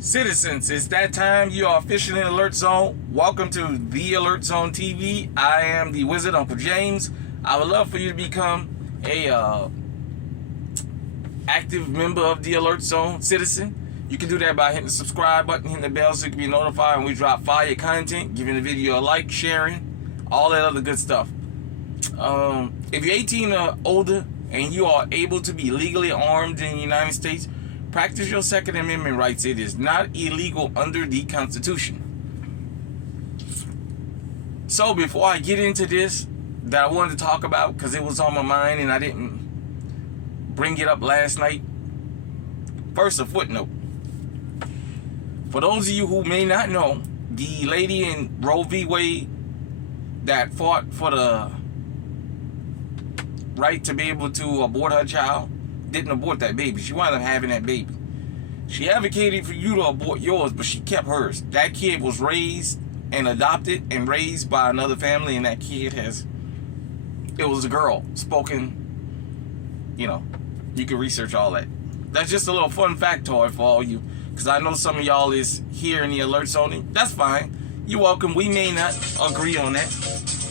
Citizens, it's that time. You are officially in Alert Zone. Welcome to the Alert Zone TV. I am the Wizard, Uncle James. I would love for you to become a active member of the Alert Zone citizen. You can do that by hitting the subscribe button, hitting the bell so you can be notified when we drop fire content, giving the video a like, sharing, all that other good stuff. If you're 18 or older and you are able to be legally armed in the United States, practice your Second Amendment rights. It is not illegal under the Constitution. So before I get into this that I wanted to talk about, because it was on my mind and I didn't bring it up last night, first a footnote. For those of you who may not know, the lady in Roe v. Wade that fought for the right to be able to abort her child didn't abort that baby. She wound up having that baby. She advocated for you to abort yours, but she kept hers. That kid was raised and adopted and raised by another family, and that kid it was a girl, spoken, you can research all that. That's just a little fun factoid for all you, because I know some of y'all is here in the Alert Zone. That's fine. You're welcome. We may not agree on that.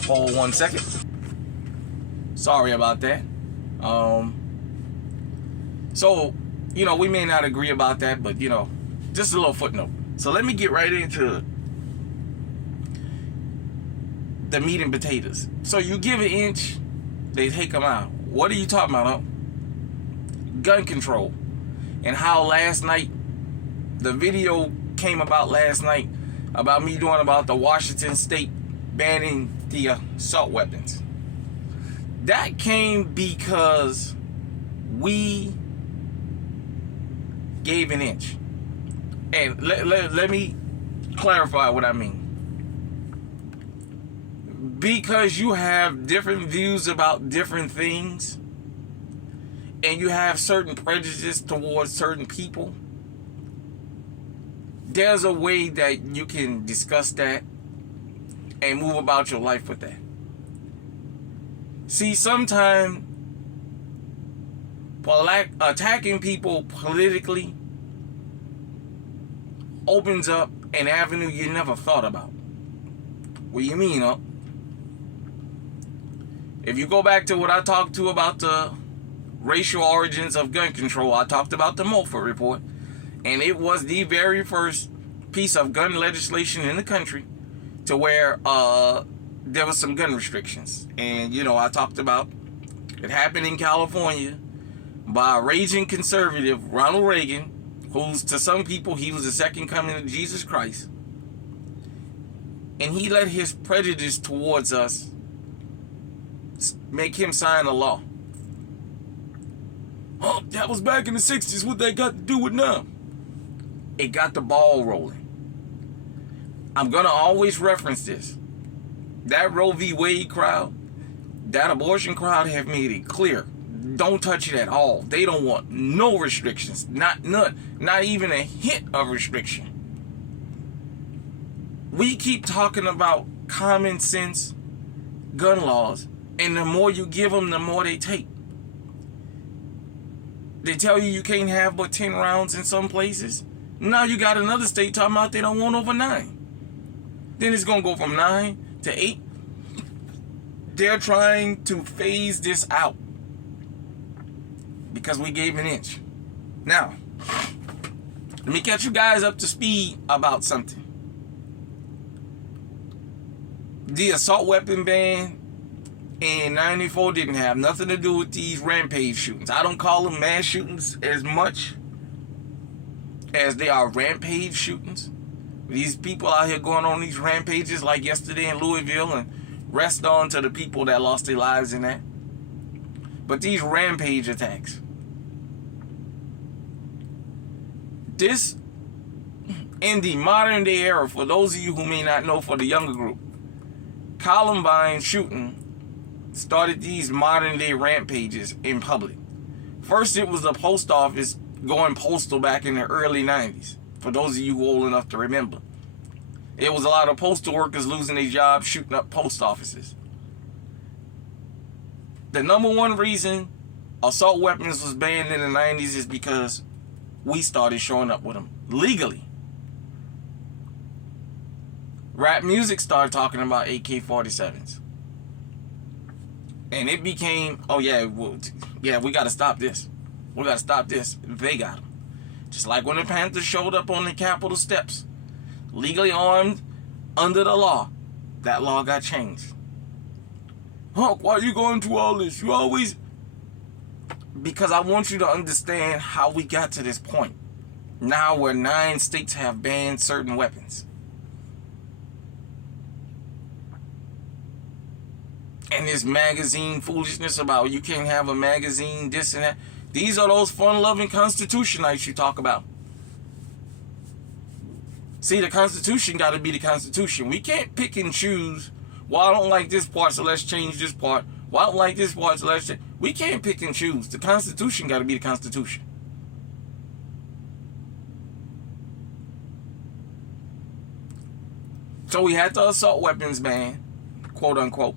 Hold 1 second. Sorry about that. So, we may not agree about that, but, just a little footnote. So let me get right into the meat and potatoes. So you give an inch, they take them out. What are you talking about, huh? Gun control. And how last night, the video came about last night about me doing about the Washington State banning the assault weapons. That came because we gave an inch. And let me clarify what I mean. Because you have different views about different things, and you have certain prejudice towards certain people, there's a way that you can discuss that and move about your life with that. See, sometimes attacking people politically opens up an avenue you never thought about. What do you mean, huh? If you go back to what I talked to about the racial origins of gun control, I talked about the Mulford Report, and it was the very first piece of gun legislation in the country to where there was some gun restrictions. And, I talked about it happened in California by a raging conservative, Ronald Reagan, who's, to some people, he was the second coming of Jesus Christ. And he let his prejudice towards us make him sign a law. Oh, that was back in the 60s. What they got to do with now? It got the ball rolling. I'm going to always reference this. That Roe v. Wade crowd, that abortion crowd have made it clear. Don't touch it at all. They don't want no restrictions. Not even a hint of restriction. We keep talking about common sense gun laws, and the more you give them, the more they take. They tell you can't have but 10 rounds in some places. Now you got another state talking about they don't want over 9. Then it's going to go from 9 to 8. They're trying to phase this out because we gave an inch. Now, let me catch you guys up to speed about something. The assault weapon ban in 94 didn't have nothing to do with these rampage shootings. I don't call them mass shootings as much as they are rampage shootings. These people out here going on these rampages like yesterday in Louisville, and rest on to the people that lost their lives in that. But these rampage attacks, this in the modern day era, for those of you who may not know, for the younger group, Columbine shooting started these modern day rampages in public. First, it was the post office going postal back in the early 90s. For those of you who are old enough to remember, it was a lot of postal workers losing their jobs, shooting up post offices. The number one reason assault weapons was banned in the 90s is because we started showing up with them legally. rap music started talking about AK-47s. And it became, oh yeah, well, yeah, we got to stop this. We got to stop this. They got them. Just like when the Panthers showed up on the Capitol steps, legally armed under the law, that law got changed. Hunk, why are you going through all this? You always... Because I want you to understand how we got to this point. Now where 9 states have banned certain weapons. And this magazine foolishness about you can't have a magazine, this and that. These are those fun-loving constitutionites you talk about. See, the Constitution got to be the Constitution. We can't pick and choose. Well, I don't like this part, so let's change this part. Well, I don't like this part, so let's change. We can't pick and choose. The Constitution got to be the Constitution. So we had the assault weapons ban, quote unquote.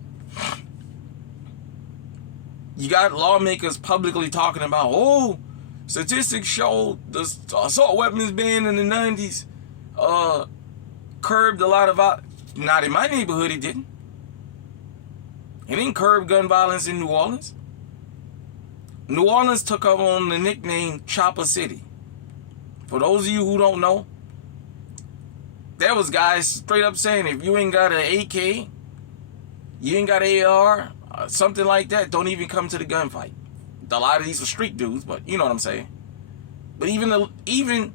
You got lawmakers publicly talking about, oh, statistics show the assault weapons ban in the 90s curbed a lot of violence. Not in my neighborhood, it didn't. It didn't curb gun violence in New Orleans. New Orleans took up on the nickname Chopper City. For those of you who don't know, there was guys straight up saying, if you ain't got an AK, you ain't got an AR, something like that, don't even come to the gunfight. A lot of these are street dudes, but you know what I'm saying. But even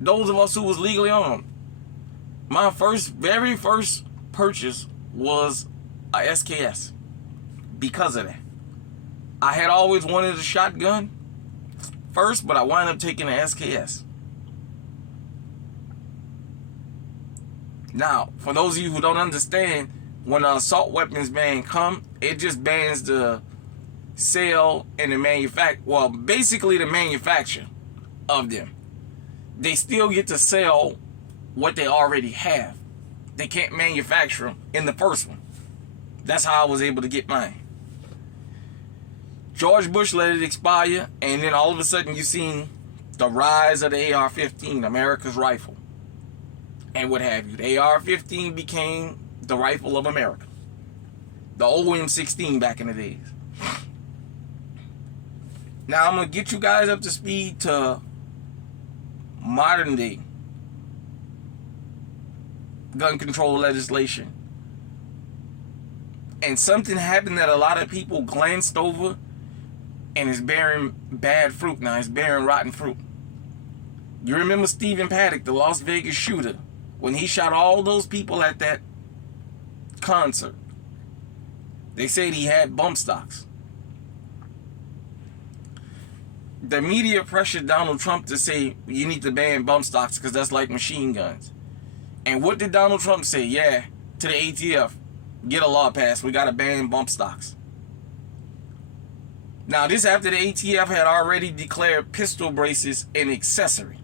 those of us who was legally armed, my very first purchase was a SKS because of that. I had always wanted a shotgun first, but I wound up taking an SKS. Now, for those of you who don't understand, when an assault weapons ban come, it just bans the sale and the basically the manufacture of them. They still get to sell what they already have. They can't manufacture them in the first one. That's how I was able to get mine. George Bush let it expire, and then all of a sudden you seen the rise of the AR-15, America's rifle, and what have you. The AR-15 became the rifle of America. The OM-16 back in the days. Now I'm going to get you guys up to speed to modern day gun control legislation. And something happened that a lot of people glanced over, and it's bearing bad fruit now. It's bearing rotten fruit. You remember Stephen Paddock, the Las Vegas shooter, when he shot all those people at that concert? They said he had bump stocks. The media pressured Donald Trump to say you need to ban bump stocks because that's like machine guns. And what did Donald Trump say? Yeah, to the ATF, get a law passed. We got to ban bump stocks. Now, this after the ATF had already declared pistol braces an accessory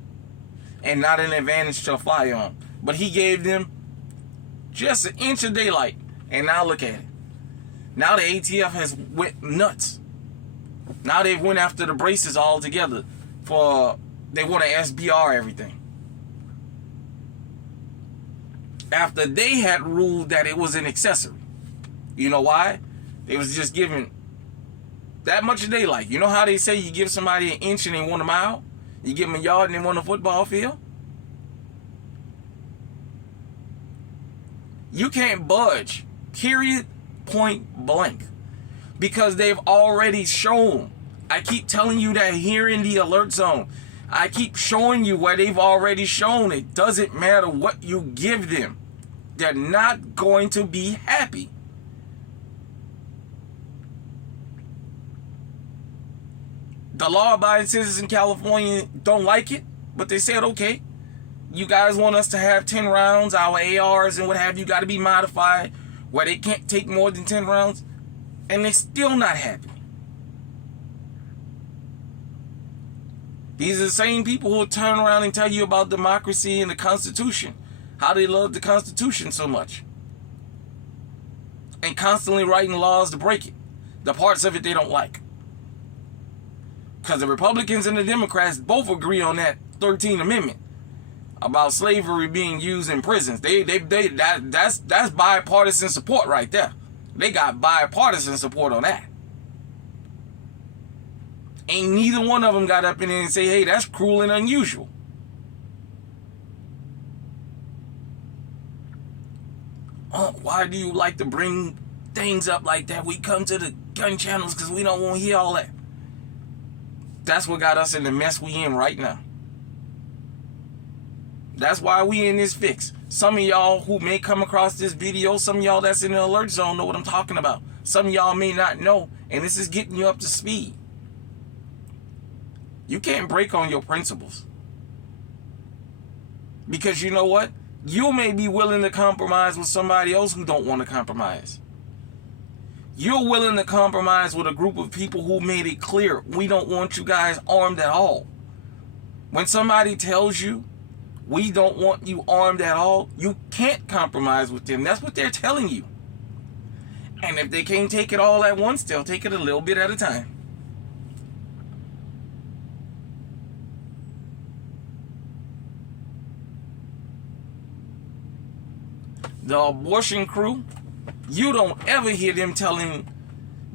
and not an advantage to a firearm. But he gave them just an inch of daylight. And now look at it. Now the ATF has went nuts. Now they've went after the braces altogether. They want to SBR everything. After they had ruled that it was an accessory. You know why? They was just giving that much of daylight. You know how they say you give somebody an inch and they want a mile? You give them a yard and they want a football field? You can't budge. Period. Point blank. Because they've already shown. I keep telling you that here in the alert zone. I keep showing you where they've already shown. It doesn't matter what you give them. They're not going to be happy. The law-abiding citizens in California don't like it, but they said, okay, you guys want us to have 10 rounds, our ARs and what have you got to be modified where they can't take more than 10 rounds, and they're still not happy. These are the same people who will turn around and tell you about democracy and the Constitution, how they love the Constitution so much, and constantly writing laws to break it, the parts of it they don't like. Because the Republicans and the Democrats both agree on that 13th Amendment. about slavery being used in prisons. That's bipartisan support right there. They got bipartisan support on that. Ain't neither one of them got up in there and say, hey, that's cruel and unusual. Oh, why do you like to bring things up like that? We come to the gun channels because we don't want to hear all that. That's what got us in the mess we in right now. That's why we in this fix. Some of y'all who may come across this video, some of y'all that's in the alert zone know what I'm talking about. Some of y'all may not know, and this is getting you up to speed. You can't break on your principles. Because you know what? You may be willing to compromise with somebody else who don't want to compromise. You're willing to compromise with a group of people who made it clear, we don't want you guys armed at all. When somebody tells you, we don't want you armed at all, you can't compromise with them. That's what they're telling you. And if they can't take it all at once, they'll take it a little bit at a time. The abortion crew, you don't ever hear them telling,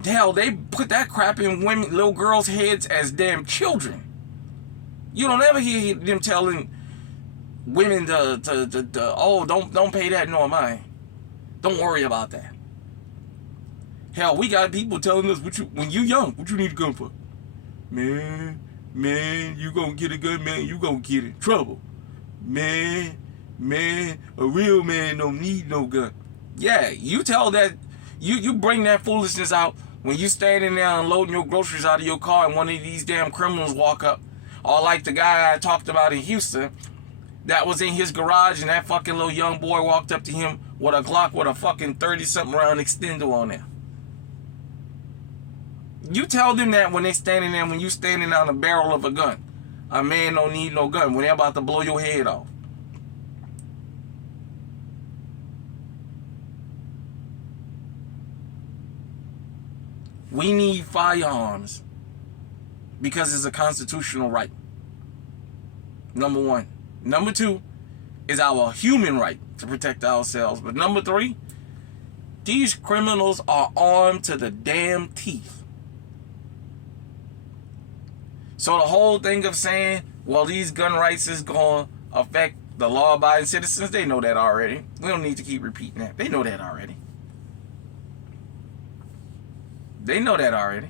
hell, they put that crap in little girls' heads as damn children. You don't ever hear them telling women oh, don't pay that nor mine. Don't worry about that. Hell, we got people telling us, when you young, what you need a gun for? Man, you gonna get a gun, man, you gonna get in trouble. Man, a real man don't need no gun. Yeah, you tell that, you bring that foolishness out when you standing there unloading your groceries out of your car and one of these damn criminals walk up. Or like the guy I talked about in Houston that was in his garage and that fucking little young boy walked up to him with a Glock with a fucking 30-something round extender on there. You tell them that when they standing there, when you standing on the barrel of a gun. A man don't need no gun when they're about to blow your head off. We need firearms because it's a constitutional right. Number one. Number two is our human right to protect ourselves. But number three, these criminals are armed to the damn teeth. So the whole thing of saying, well, these gun rights is going to affect the law-abiding citizens, they know that already. We don't need to keep repeating that. They know that already. They know that already.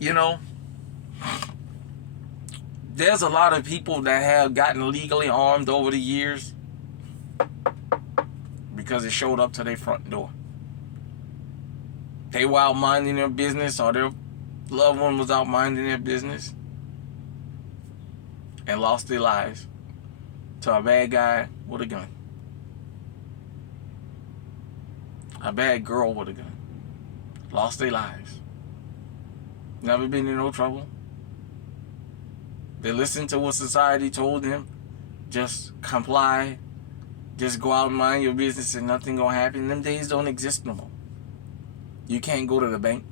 You know, there's a lot of people that have gotten legally armed over the years because it showed up to their front door. They were out minding their business, or their loved one was out minding their business and lost their lives to a bad guy with a gun. A bad girl with a gun. Lost their lives. Never been in no trouble. They listened to what society told them. Just comply. Just go out and mind your business and nothing gonna happen. Them days don't exist no more. You can't go to the bank.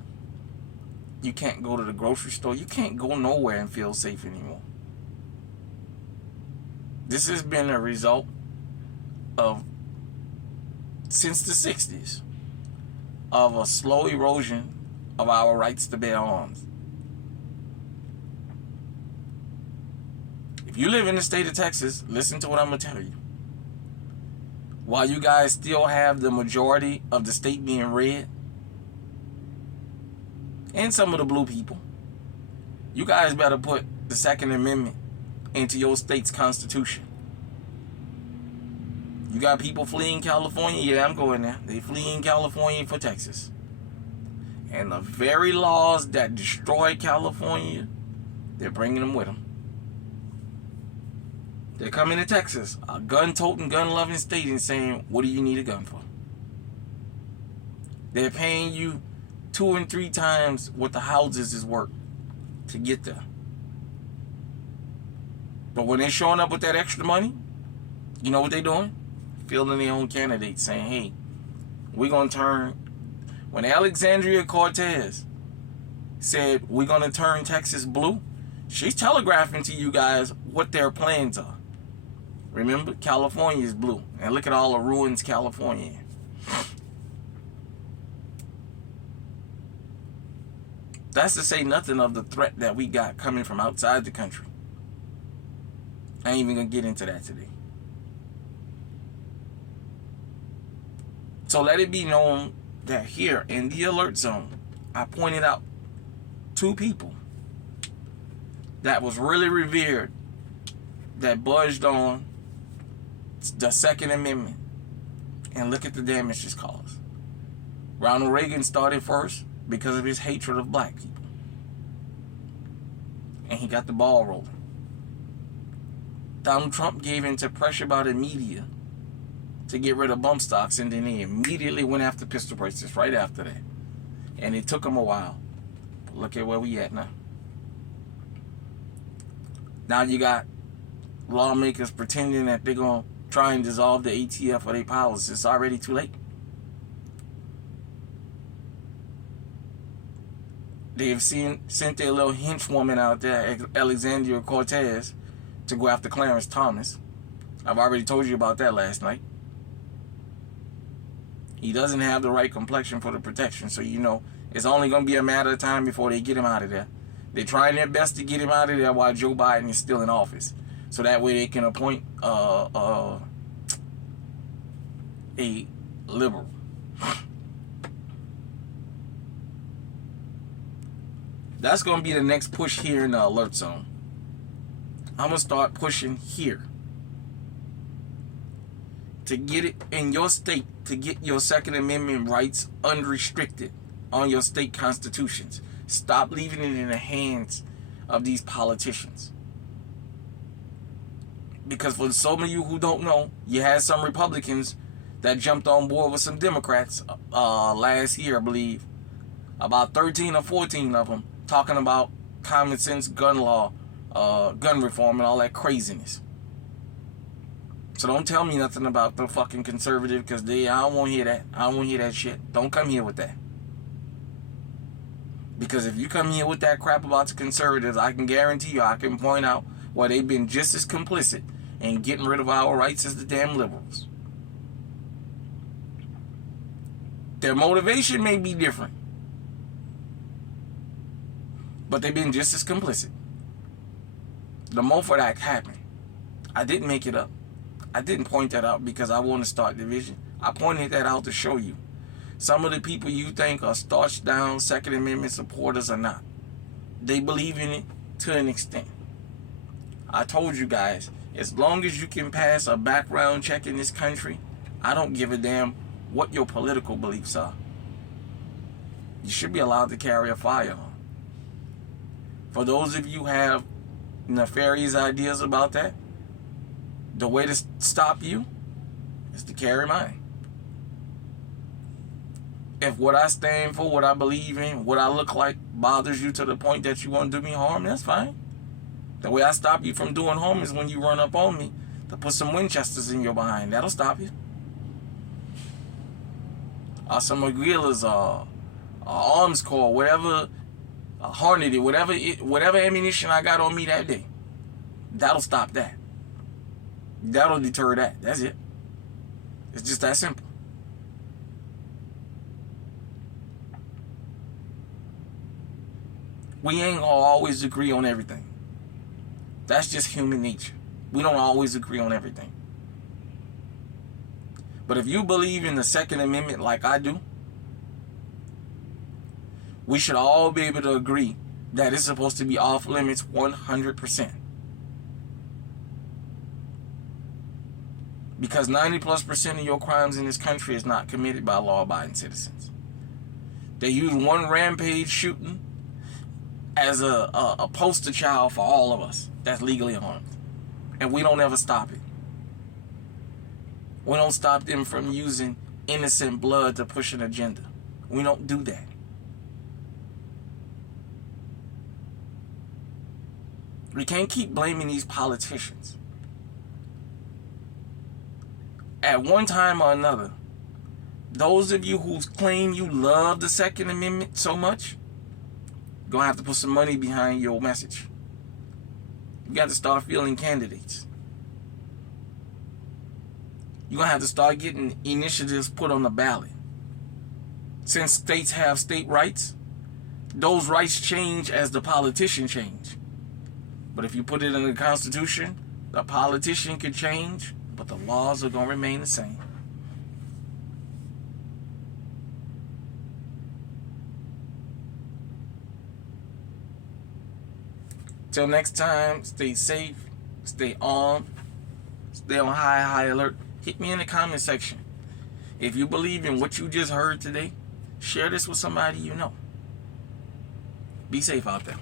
You can't go to the grocery store. You can't go nowhere and feel safe anymore. This has been a result of, since the 60s, of a slow erosion of our rights to bear arms. If you live in the state of Texas, listen to what I'm going to tell you. While you guys still have the majority of the state being red, and some of the blue people, you guys better put the Second Amendment into your state's constitution. You got people fleeing California? Yeah, I'm going there. They fleeing California for Texas. And the very laws that destroy California, they're bringing them with them. They're coming to Texas, a gun-toting, gun-loving state, and saying, what do you need a gun for? They're paying you 2 and 3 times what the houses is worth to get there. But when they're showing up with that extra money, you know what they're doing? Fielding their own candidates, saying, hey, we're going to turn... When Alexandria Cortez said, we're going to turn Texas blue, She's telegraphing to you guys what their plans are. Remember, California is blue. And look at all the ruins California in. That's to say nothing of the threat that we got coming from outside the country. I ain't even going to get into that today. So let it be known that here in the alert zone, I pointed out 2 people that was really revered, that budged on the Second Amendment. And look at the damage this caused. Ronald Reagan started first because of his hatred of black people. And he got the ball rolling. Donald Trump gave in to pressure by the media to get rid of bump stocks, and then he immediately went after pistol prices right after that. And it took him a while. But look at where we at now. Now you got lawmakers pretending that they're going to try and dissolve the ATF or their powers. It's already too late. They've sent their little henchwoman out there, Alexandria Cortez, to go after Clarence Thomas. I've already told you about that last night. He doesn't have the right complexion for the protection, so you know it's only going to be a matter of time before they get him out of there. They're trying their best to get him out of there while Joe Biden is still in office, so that way they can appoint a liberal. That's going to be the next push here in the alert zone. I'm going to start pushing here to get it in your state, to get your Second Amendment rights unrestricted on your state constitutions. Stop leaving it in the hands of these politicians. Because for some of you who don't know, you had some Republicans that jumped on board with some Democrats last year, I believe. About 13 or 14 of them talking about common sense gun law, gun reform, and all that craziness. So don't tell me nothing about the fucking conservative, because I don't want to hear that. I don't want to hear that shit. Don't come here with that. Because if you come here with that crap about the conservatives, I can guarantee you, I can point out why they've been just as complicit in getting rid of our rights as the damn liberals. Their motivation may be different, but they've been just as complicit. The Mulford Act happened. I didn't make it up. I didn't point that out because I want to start division. I pointed that out to show you. Some of the people you think are starched down Second Amendment supporters are not. They believe in it to an extent. I told you guys, as long as you can pass a background check in this country, I don't give a damn what your political beliefs are. You should be allowed to carry a firearm. For those of you who have nefarious ideas about that, the way to stop you is to carry mine. If what I stand for, what I believe in, what I look like bothers you to the point that you want to do me harm, that's fine. The way I stop you from doing harm is when you run up on me to put some Winchesters in your behind. That'll stop you. Or some Aguilas, arms core, whatever, Hornady, whatever ammunition I got on me that day. That'll stop that. That'll deter that. That's it. It's just that simple. We ain't gonna always agree on everything. That's just human nature. We don't always agree on everything. But if you believe in the Second Amendment like I do, we should all be able to agree that it's supposed to be off limits 100%. Because 90+% of your crimes in this country is not committed by law-abiding citizens. They use one rampage shooting as a poster child for all of us that's legally armed. And we don't ever stop it. We don't stop them from using innocent blood to push an agenda. We don't do that. We can't keep blaming these politicians. At one time or another, those of you who claim you love the Second Amendment so much, you're going to have to put some money behind your message. You got to start fielding candidates. You're going to have to start getting initiatives put on the ballot. Since states have state rights, those rights change as the politician change. But if you put it in the Constitution, the politician can change, but the laws are going to remain the same. Till next time, stay safe, stay armed, stay on high alert. Hit me in the comment section. If you believe in what you just heard today, share this with somebody you know. Be safe out there.